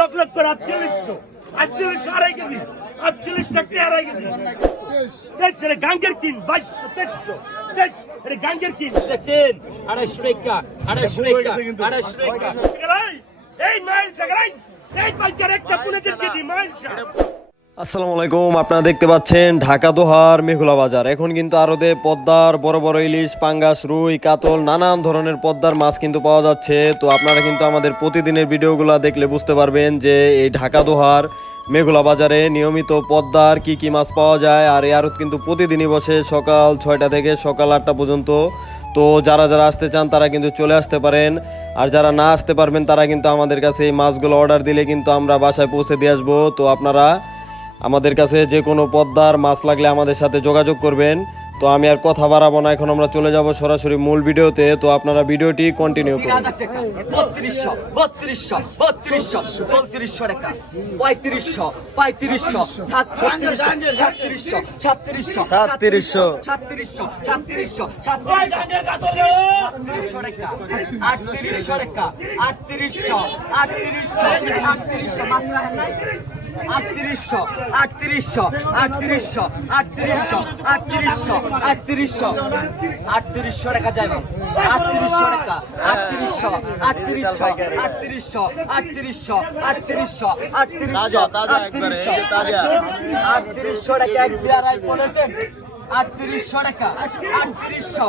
লক্ষ লক্ষ করে আটচল্লিশশো। আটচল্লিশশো আড়াই কেজি। আটচল্লিশ টাকা আড়াই কেজি? তেইশ এটা গাঙ্গের কিন বাইশশো তেইশশো। তেইশ এটা গাঙ্গের কিন। দেখছেন? আড়াইশো টাকা আড়াইশো টাকা আড়াইশো সাগরাই, এই মাইল সাগরাই এই পাইকার একটা পুনেদের কেজি মাইল শাক। আসসালামু আলাইকুম, আপনারা দেখতে পাচ্ছেন ঢাকা, দোহার, মেঘুলা বাজার। এখন কিন্তু আরদে পদ্মার বড় বড় ইলিশ, পাঙ্গাস, রুই, কাতল, নানান ধরনের পদ্মার মাছ কিন্তু পাওয়া যাচ্ছে। তো আপনারা কিন্তু আমাদের প্রতিদিনের ভিডিওগুলো দেখলে বুঝতে পারবেন যে এই ঢাকা, দোহার, মেঘুলা বাজারে নিয়মিত পদ্মার কি কি মাছ পাওয়া যায়। আর এই আড়ত কিন্তু প্রতিদিনই বসে সকাল ছয়টা থেকে সকাল আটটা পর্যন্ত। তো যারা যারা আসতে চান, তারা কিন্তু চলে আসতে পারেন। আর যারা না আসতে পারবেন, তারা কিন্তু আমাদের কাছে এই মাছগুলো অর্ডার দিলে কিন্তু আমরা বাসায় পৌঁছে দিয়ে আসব। তো আপনারা আমাদের কাছে যে কোনো পদ্মার মাছ লাগলে আমাদের সাথে যোগাযোগ করবেন। তো আমি আর কথা বাড়াবো না এখন আমরা চলে যাব সরাসরি মূল ভিডিওতে। তো আপনারা ভিডিওটি কন্টিনিউ করুন। হাজার টাকা বত্রিশশো বত্রিশশো বত্রিশশো চৌত্রিশশো টাকা পঁয়ত্রিশশো পঁয়ত্রিশশো সাতত্রিশশো সাতত্রিশশো সাতত্রিশশো সাতত্রিশশো। সাতত্রিশশো সাতত্রিশশো সাতত্রিশশো টাকা আটত্রিশশো টাকা আটত্রিশশো আটত্রিশশো আটত্রিশশো নাই। আটত্রিশশো আটত্রিশশো আটত্রিশশো আটত্রিশশো আটত্রিশশো আটত্রিশশো। আটত্রিশশো টাকা যাই ম্যাম আটত্রিশশো টাকা। আটত্রিশশো আটত্রিশশো আটত্রিশশো আটত্রিশশো আটত্রিশশো আটত্রিশশো আটত্রিশশো। আটত্রিশশো টাকা এক দিয়ে আড়াই পনেরো আটত্রিশশো টাকা। আটত্রিশশো।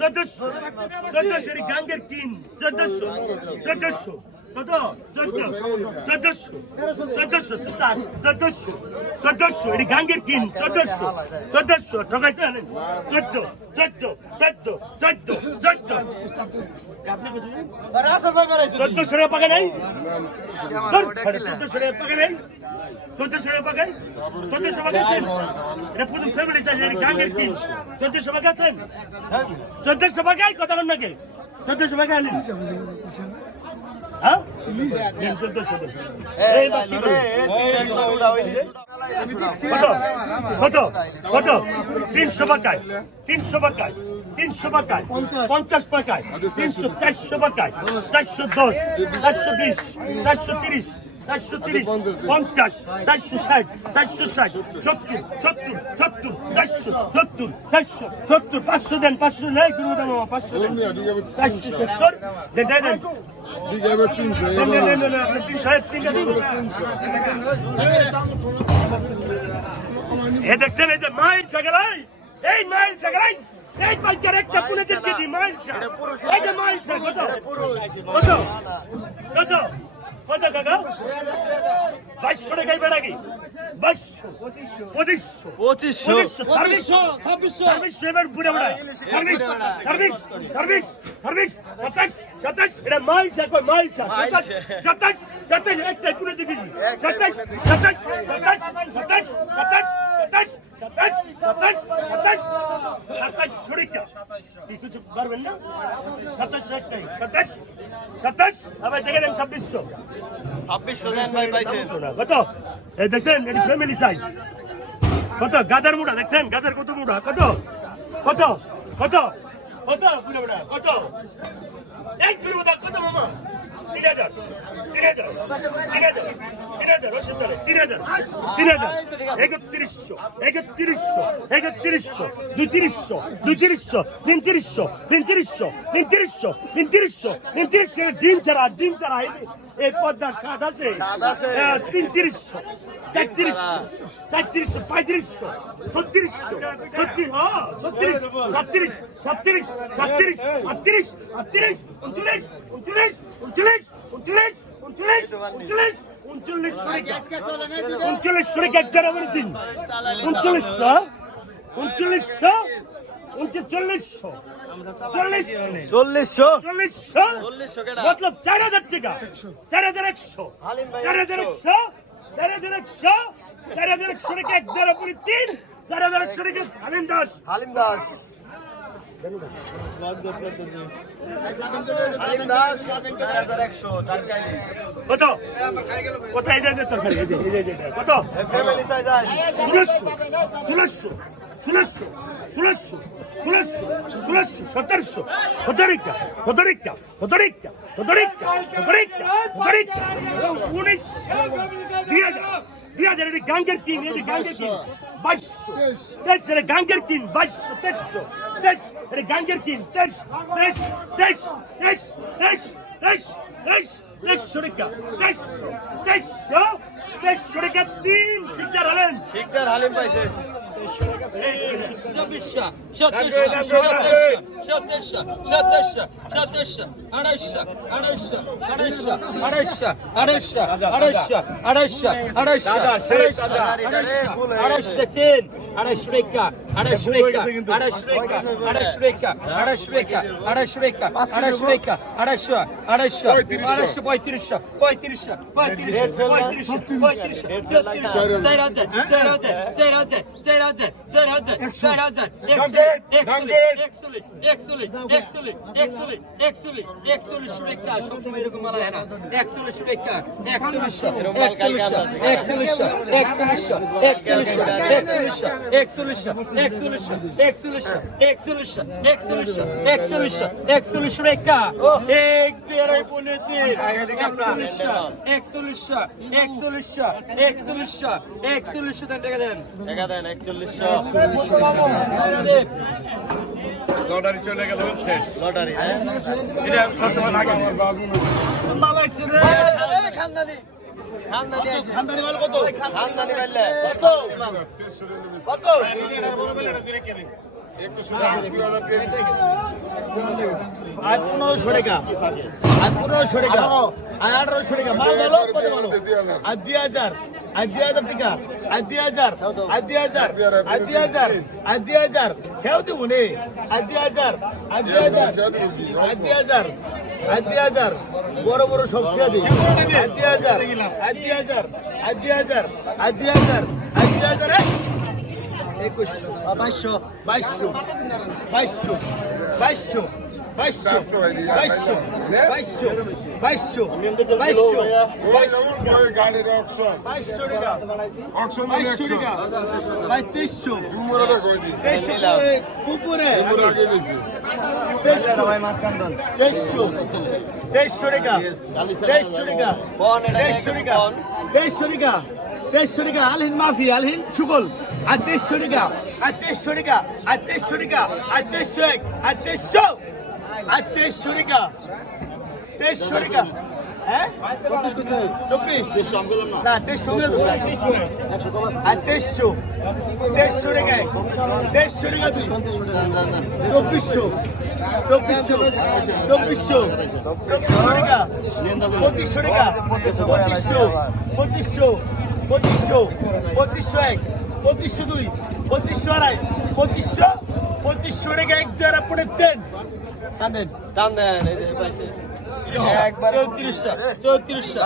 চোদ্দশো চোদ্দশো গাঙ্গের কিন চোদ্দশো চোদ্দশো। গাঙ্গের কিন চোদ্দশো চোদ্দশো ঠকাইতে চোদ্দ চোদ্দ চোদ্দ চোদ্দ চোদ্দ চোদ্দশো টাকা পাকা নাই চোদ্দশো টাকা পাকা নাই চোদ্দশো টাকা পাকায় চোদ্দশো পাকা আছেন এটা প্রথম ফ্যামিলি চাই এটা গাঙ্গের কিন চোদ্দশো পাকা চোদ্দশো পাকায় কথা বল নাকি চোদ্দশো পাকা আনেন কত কত কত তিনশো পাকায় তিনশো পাকায় তিনশো পাকায় পঞ্চাশ পাকায় তিনশো চারশো পাকায় চারশো দশ চারশো বিশ চারশো তিরিশ চারশো তিরিশ পঞ্চাশ চারশো ষাট চারশো ষাট সত্তর সত্তর সত্তর চারশো সত্তর চারশো সত্তর পাঁচশো দেন পাঁচশো নেই কোনো দাম পাঁচশো দেন। চারশো সত্তর দেন দেন। এ দেখছেন এই যে মাইল ছাগলাই এই মাইল ছাগলাই এই পাইকার একটা পুনেদের কেজি মাইল শাক এই যে মাইল কত কত কত কত কাকা বাইশশো টাকায় বেড়া কি বাইশশো। পঁচিশশো। পঁচিশশো। ছাব্বিশশো। ছাব্বিশশো। এবার বুড়ে বুড়ে সার্ভিস সার্ভিস সার্ভিস সার্ভিস সাতাশ সাতাশ এটা মাইল শাক সাতাশ সাতাশ পুনে দিবি সাতাশ সাতাশ সাতাশ সাতাশ সাতাশ সাতাশ সাতাশ সাতাশ সাতাশ সাতাশ শরীরটা কি কিছু পারবেন না সাতাশ একটাই সাতাশ সাতাশ আবার দেখে দেন ছাব্বিশশো কত এই দেখছেন এটি ফ্যামিলি সাইজ কত গাদার মুড়া দেখছেন গাদার কত মুড়া কত কত কত কত কত এক দুই কথা কত মামা তিন হাজার তিন হাজার তিন হাজার তিন হাজার রসিদ তালে তিন হাজার তিন হাজার একত্রিশশো একত্রিশশো একত্রিশশো দুই তিরিশশো দুই তিরিশশো তিন তিরিশশো তিন তিরিশশো তিন তিরিশশো তিন তিরিশশো তিন তিরিশশো ডিম ছাড়া ডিম ছাড়া এই- পদ্মার স্বাদ আছে? হ্যাঁ, তিন তিরিশশো চারত্রিশশো পঁয়ত্রিশশো ছত্রিশশো ছত্রিশ ছত্রিশ সাতত্রিশ সাতত্রিশ সাতত্রিশ আটত্রিশ আটত্রিশ উনত্রিশ উনত্রিশ উনত্রিশ উনত্রিশ উনত্রিশ উনত্রিশ উনচল্লিশশো উনচল্লিশশো এগারো করে দিন উনচল্লিশশো উনচল্লিশশো উনচল্লিশশো চল্লিশশো? চল্লিশশো? মতলব চার হাজার টাকা। চার হাজার একশো। চার হাজার একশো। চার হাজার একশো। চার হাজার একশো টাকা এক দেড় পুরি তিন। চার হাজার একশো টাকা হালিম দাস। হালিম দাস। হালিম দাস চার হাজার একশো টার্কি কত? ষোলোশো। ষোলোশো। ষোলোশো ষোলোশো ষোলোশো ষোলোশো, সতেরোশো সতেরিকা সতেরিকা সতেরিকা সতেরিকা সতেরিকা সতেরিকা উনিশশো, দুই হাজার দুই হাজার, এটি গাঙ্গের কিন এটি গাঙ্গের কিন বাইশশো, তেইশ, এটা গাঙ্গের কিন বাইশশো, তেইশশো, তেইশ, এটা গাঙ্গের তিন শিকদার হলেন ঠিকঠাক হালিম পাইছে। চব্বিশশো সতেরোশো সতেরোশো সতেরোশো সতেরোশো আড়াইশো আড়াইশো আড়াইশো আড়াইশো আড়াইশো আড়াইশো আড়াইশো আড়াইশো আড়াইশো আড়াইশো আড়াইশো তিন আড়াইশো রেখা আড়াইশো রেখা আড়াইশো রেখা আড়াইশো রেখা আড়াইশো রেখা আড়াইশো রেখা আড়াইশো রেখা আড়াইশো আড়াইশো আড়াইশো পঁয়ত্রিশশো পঁয়ত্রিশশো পঁয়ত্রিশশো পঁয়ত্রিশশো পঁয়ত্রিশশো চৌত্রিশশো চার হাজার চার হাজার চার হাজার চার হাজার চার হাজার চার হাজার একচল্লিশ একচল্লিশ একচল্লিশ একচল্লিশ একচল্লিশ একচল্লিশ রেখা সবসময় এরকম মালা হয় না একচল্লিশ রেখা একচল্লিশশো একচল্লিশশো একচল্লিশশো একচল্লিশশো একচল্লিশশো একচল্লিশশো একচল্লিশশো একচল্লিশশো একচল্লিশশো একচল্লিশশো একচল্লিশশো একচল্লিশশো একচল্লিশ রেখা এক দেড় পনেরো তিন একচল্লিশশো একচল্লিশশো একচল্লিশশো একচল্লিশশো একচল্লিশশো টাকা দেন টাকা দেন একচল্লিশশো। দেন লটারি চলে গেল শেষ। লটারি হ্যাঁ? এটা সবসময় লাগে খানদানি খানদানি। আছে খানদানি মাল কত? খানদানি পাইলে কত? কত? আজ পনেরোশো টাকা। আজ পনেরোশো টাকা। আজ আঠারোশো টাকা। মাল ভালো কত ভালো আজ দুই হাজার। আজ দুই হাজার টাকা। আজ দুই হাজার। আজ দুই হাজার। আজ দুই হাজার। আজ দুই হাজার। খেয়েও দেবো নে আজ দুই হাজার। আজ দুই হাজার। আজ দুই হাজার। আদি হাজার বড় বড় সব খেয়ে দিই আদি হাজার আদি হাজার আদি হাজার আদি হাজার আদি হাজার একুশশো বাইশশো। বাইশশো। উপরে দেড়শো টাকা দেড়শো টাকা দেড়শো টাকা দেড়শো আলহিন মাফি আলহিন চুগল আর দেড়শো টাকা আর দেড়শো টাকা আর দেড়শো টাকা আর দেড়শো আর দেড়শো আর তেইশশো টাকা হ্যাঁ? চব্বিশ। না। তেইশশো আর তেইশশো। তেইশশো টাকায় তেইশশো টাকা দুশো চব্বিশশো। চব্বিশশো। চব্বিশশো। চব্বিশশো টাকা পঁচিশশো টাকা পঁচিশশো। পঁচিশশো। পঁচিশশো। পঁচিশশো এক। পঁচিশশো দুই। পঁচিশশো আড়াই। পঁচিশশো। পঁচিশশো টাকা এক দ্বারা পড়ে টান দেন টান দেন এই যে পাইছে চৌত্রিশটা চৌত্রিশটা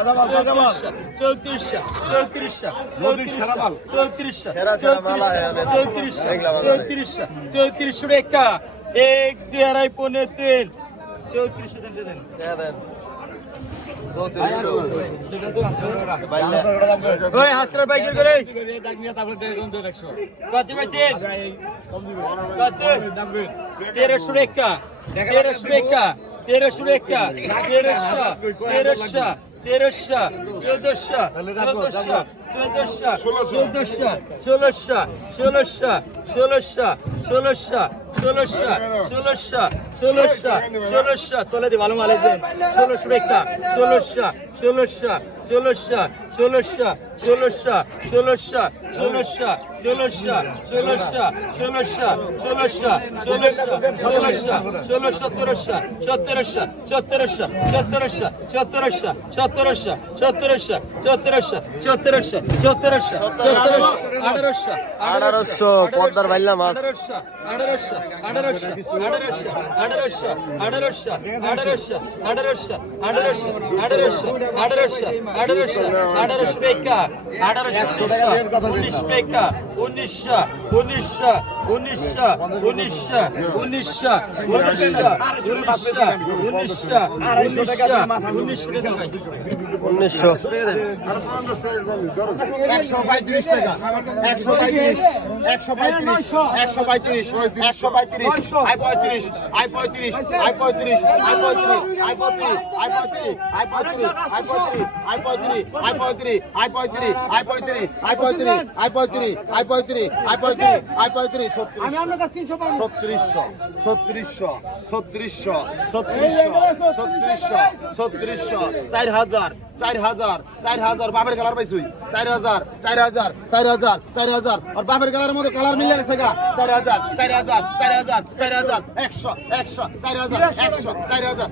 চৌত্রিশটা চৌত্রিশটা চৌত্রিশটা চৌত্রিশটা চৌত্রিশটা চৌত্রিশটা চৌত্রিশশো টাকা এক। দুই আড়াই পনেরো তেরোশো টাকা 1300 eka, 1300 eka, 1300, 1300, 1300, 1400, 1400, 1400, 1400, 1400, 1400, 1400, 1400, 1400, 1400, 1400, tole di valum aleden, 1600 eka, 1600, 1600, ষোলোশো ষোলোশো ষোলোশো ষোলোশো ষোলোশো ষোলোশো ষোলোশো ষোলোশো ষোলোশো ষোলোশো ষোলোশো ষোলো সতেরোশো সতেরোশো সতেরোশো সতেরোশো সতেরোশো সতেরোশো সতেরোশো সতেরোশো সতেরোশো সতেরোশো সতেরোশো আঠারোশো আঠারোশো, পদ্মার বাইল্লা মাছ। আঠারোশো আঠারোশো আঠারোশো আঠারোশো আঠারোশো আঠারোশো আঠারোশো আঠারোশো আঠারোশো আঠারোশো আঠারোশো আঠারোশো আঠারোশো টাকা আঠারোশো উনিশ টাকা উনিশশো উনিশশো উনিশশো উনিশশো উনিশশো উনিশশো উনিশশো উনিশশো উনিশশো উনিশশো উনিশশো একশো পঁয়ত্রিশ টাকা একশো পঁয়ত্রিশ একশো পঁয়ত্রিশ একশো পঁয়ত্রিশ একশো পঁয়ত্রিশ আই পঁয়ত্রিশ আই পঁয়ত্রিশ আই পঁয়ত্রিশ আই পঁয়ত্রিশ আই পঁয়ত্রিশ আই পঁয়ত্রিশ আই পঁয়ত্রিশ আই আই পঁয়ত্রিশ আই পঁয়ত্রিশ আই পঁয়ত্রিশ আই পঁয়ত্রিশ আই পঁয়ত্রিশ আই পঁয়ত্রিশ আই পঁয়ত্রিশ আই পঁয়ত্রিশ ছত্রিশশো ছত্রিশশো ছত্রিশশো ছত্রিশশো ছত্রিশশো ছত্রিশশো চার হাজার চার হাজার চার হাজার বাপের কালার পাইছুই চার হাজার চার হাজার চার হাজার চার হাজার আর বাপের কালারের মধ্যে কালার মিলে গেছে গা চার হাজার চার হাজার চার হাজার চার হাজার একশো একশো চার হাজার একশো চার হাজার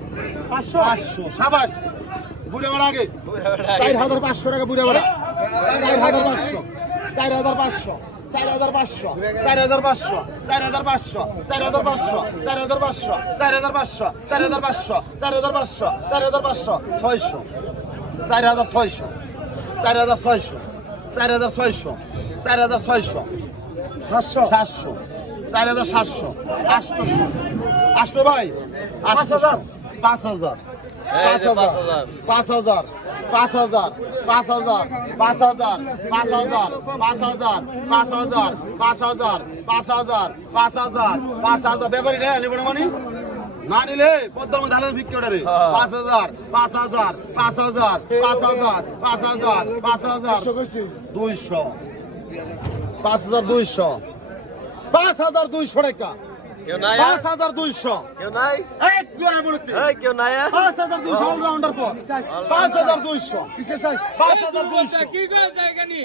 পাঁচশো পাঁচশো সাবাস বুড়ে বেড়া আগে চার হাজার পাঁচশো টাকা বুড়ে বেড়া চার হাজার পাঁচশো চার হাজার পাঁচশো চার হাজার পাঁচশো চার হাজার পাঁচশো চার হাজার পাঁচশো চার হাজার পাঁচশো চার হাজার পাঁচশো চার হাজার পাঁচশো চার হাজার পাঁচশো চার হাজার পাঁচশো চার হাজার পাঁচশো ছয়শো চার হাজার ছয়শো চার হাজার ছয়শো চার হাজার ছয়শো চার হাজার ছয়শো সাতশো সাতশো চার হাজার সাতশো আটশোশো আটশো ভাই আটশো পাঁচ হাজার পাঁচ হাজার পাঁচ হাজার পাঁচ হাজার পাঁচ হাজার পাঁচ হাজার পাঁচ হাজার পাঁচ হাজার পাঁচ হাজার পাঁচ হাজার পাঁচ হাজার পাঁচ হাজার পাঁচ হাজার ব্যাপারী রে নিব না মানে না নিলে পদ্মার মধ্যে আলাদা বিক্রি করে পাঁচ হাজার পাঁচ হাজার পাঁচ হাজার পাঁচ হাজার পাঁচ হাজার পাঁচ হাজার। দুইশো পাঁচ হাজার দুইশো। পাঁচ হাজার দুইশো টাকা। পাঁচ হাজার দুইশো। বলতে পাঁচ হাজার দুইশো অলরাউন্ডার পর। পাঁচ হাজার দুইশো। পাঁচ হাজার দুইশো।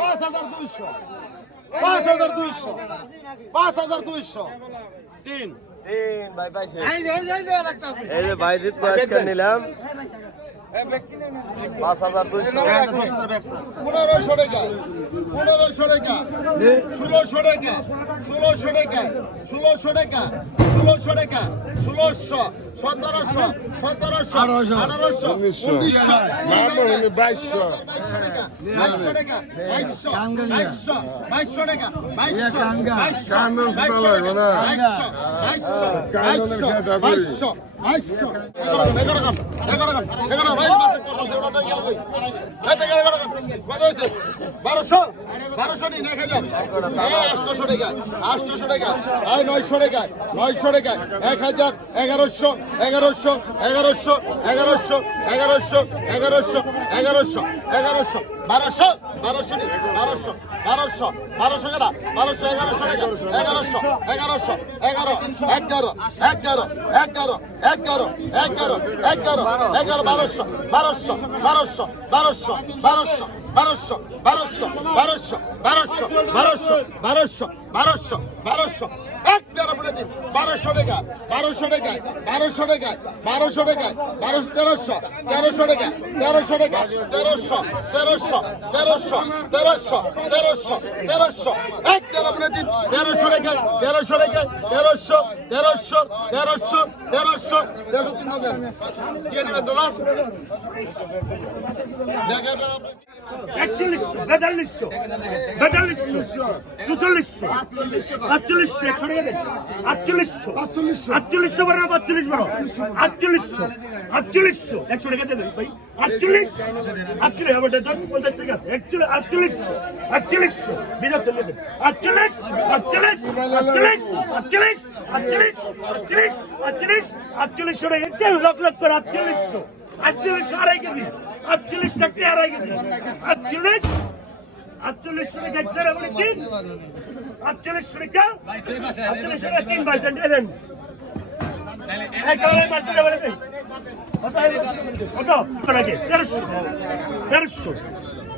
পাঁচ হাজার দুইশো। পাঁচ হাজার দুইশো। পাঁচ হাজার দুইশো। তিন। এই যে বাইজিৎ পুরস্কার নিলাম। পাঁচ হাজার দুইশো। পনেরোশো টাকা পনেরোশো টাকা ষোলোশো টাকা ষোলোশো টাকা ষোলোশো টাকা ষোলোশো টাকা ষোলোশো। বারোশো নয়শো টাকা এক হাজার এগারোশো। এগারোশো এগারোশো এগারোশো এগারোশো এগারোশো এগারোশো এগারোশো বারোশো বারোশো বারোশো বারোশো বারোশো টাকা বারোশো এগারোশো এগারোশো এগারোশো এগারো এগারো এগারো এগারো এগারো এগারো এগারো এগারো বারোশো বারোশো বারোশো বারোশো বারোশো বারোশো বারোশো বারোশো বারোশো বারোশো বারোশো বারোশো বারোশো এক তেরো বলে দিন। বারোশো টাকা বারোশো টাকা বারোশো টাকা বারোশো টাকা, বারোশো, তেরোশো তেরোশো টাকা তেরোশো টাকা, তেরোশো তেরোশো তেরোশো তেরোশো তেরোশো তেরোশো। এক তেরো বলে দিন। তেরোশো টাকা তেরোশো টাকা, তেরোশো তেরোশো তেরোশো তেরোশো তেরোশো তিন হাজার। কে নেবেন দাদা? আপনি। একচল্লিশশো বেতাল্লিশশো বেতাল্লিশশো চুচল্লিশশো আটচল্লিশশো একশো টাকা দেন আটচল্লিশশো আটচল্লিশশো বারো না পাঁচচল্লিশ বারো আটচল্লিশশো আটচল্লিশশো একশো টাকা দেবেন ভাই। আটচল্লিশ আটচল্লিশ আমার দশ পঞ্চাশ টাকা। একচল্লিশ আটচল্লিশশো আটচল্লিশশো বিজাব আটচল্লিশ আটচল্লিশ আটচল্লিশ আটচল্লিশ আটচল্লিশ আটচল্লিশ আটচল্লিশ আটচল্লিশশো টাকা একদম লক্ষ লক্ষ করে আটচল্লিশশো আটচল্লিশশো আড়াই কেজি, আটচল্লিশ চারটে আড়াই কেজি। আটচল্লিশ আটচল্লিশ টাকা চার আপনি তিন। আটচল্লিশ টাকা আটচল্লিশ টাকা তিন তেরোশো।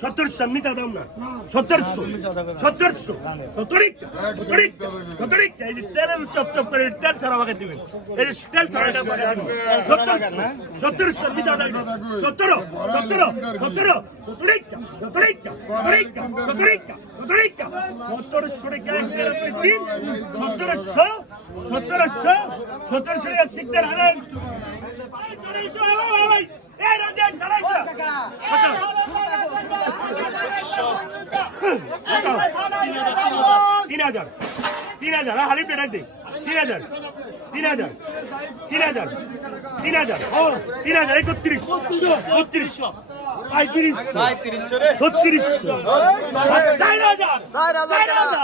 সতেরোশো মিতা দাম না। সতেরোশো সতেরোশো। সতরিকটা সতরিকটা সতরিকটা এই যে তেলের চপ চপ করে তেল ছাড়া আমাকে দিবেন। এই তেল ছাড়াটা আমাকে দিবেন। সতেরোশো সতেরোশো মিতা দাম সতেরো সতেরো সতেরো সতরিকটা তিন হাজার। তিন হাজার। হালি পেটাই দে তিন হাজার। তিন হাজার। তিন হাজার। তিন হাজার। ও, তিন হাজার, একত্রিশ। বত্রিশ। পঁয়ত্রিশ ছত্রিশ চার হাজার। চার হাজার। আছে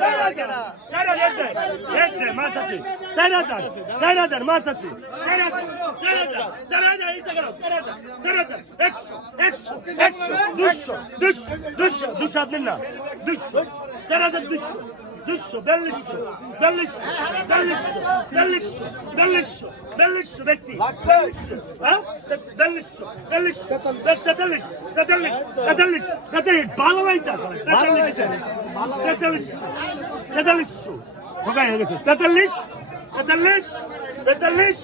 চার হাজার। চার হাজার আছে চার হাজার চার হাজার চার হাজার চার হাজার একশো একশো একশো দুশো দুশো দুশো দুশো আপনার না দুশো চার হাজার দুশো দুশো বিয়াল্লিশশো বিয়াল্লিশশো বিয়াল্লিশশো বিয়াল্লিশশো বিয়াল্লিশশো। বিয়াল্লিশশো ব্যক্তি বিয়াল্লিশশো হ্যাঁ বিয়াল্লিশশো বিয়াল্লিশশো তেতাল্লিশ তেতাল্লিশ তেতাল্লিশ তেতাল্লিশ ভালো লাইটা তেতাল্লিশ তেতাল্লিশ তেতাল্লিশশো ঢোকাই হয়ে গেছে তেতাল্লিশ তেতাল্লিশ তেতাল্লিশ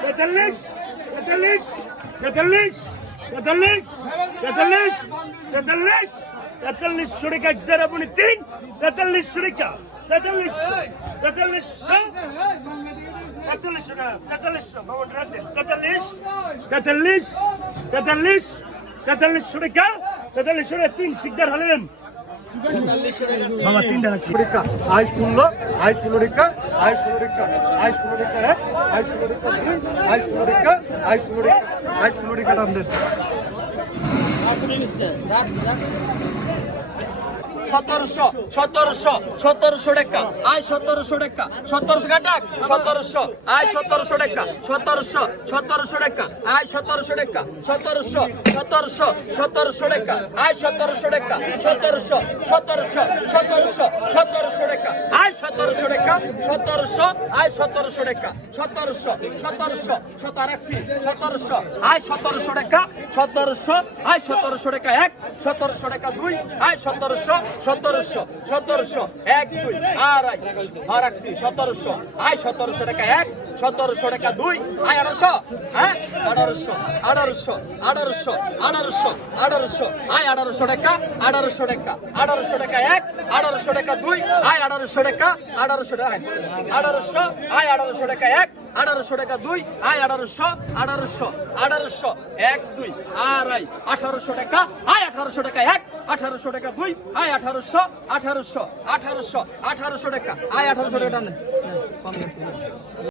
তেতাল্লিশ তেতাল্লিশ তেতাল্লিশ তেতাল্লিশ তেতাল্লিশ তেতাল্লিশ তেতাল্লিশ টাকা একদার আপনি তিন তেতাল্লিশ তেতাল্লিশশো টাকা তেতাল্লিশশো বাবা ড্রাগ দেন। তেতাল্লিশ তেতাল্লিশ তেতাল্লিশ তেতাল্লিশশো টাকা তেতাল্লিশশো টাকা তিন শিকদার হলেন বাবা তিন টাকা পরীক্ষা আইস পনেরো আইস পনেরো রিক্কা আইস পনেরো রিক্কা সতেরোশো সতেরোশো সতেরোশো টাকা আয় সতেরোশো টাকা সতেরোশো টাকা সতেরোশো আয় সতেরোশো টাকা সতেরোশো সতেরোশো টাকা আয় সতেরোশো টাকা সতেরোশো সতেরোশো সতেরোশো টাকা আয় সতেরোশো টাকা সতেরোশো সতেরোশো সতেরোশো সতেরোশো টাকা আয় সতেরোশো টাকা সতেরোশো আয় সতেরোশো টাকা সতেরোশো সতেরোশো সতেরাশি সতেরোশো আয় সতেরোশো টাকা সতেরোশো আয় সতেরোশো টাকা এক সতেরোশো টাকা দুই আয় সতেরোশো সতেরোশো সতেরোশো এক দুই আড়াই আড়াইশি সতেরোশো আয় সতেরোশো টাকা এক সতেরোশো টাকা দুই আয় আঠারোশো হ্যাঁ আঠারোশো আঠারোশো আঠারোশো আঠারোশো আঠারোশো, আয় আঠারোশো টাকা আঠারোশো টাকা আঠারোশো টাকা এক, আঠারোশো টাকা দুই, আয় আঠারোশো টাকা আঠারোশো টাকা আঠারোশো, আয় আঠারোশো টাকা এক, আঠারোশো টাকা দুই, আয় আঠারোশো আঠারোশো আঠারোশো এক, দুই আড়াই আঠারোশো টাকা, আয় আঠারোশো টাকা এক, আঠারোশো টাকা দুই, আয় আঠারোশো আঠারোশো আঠারোশো আঠারোশো টাকা, আয় আঠারোশো টাকা।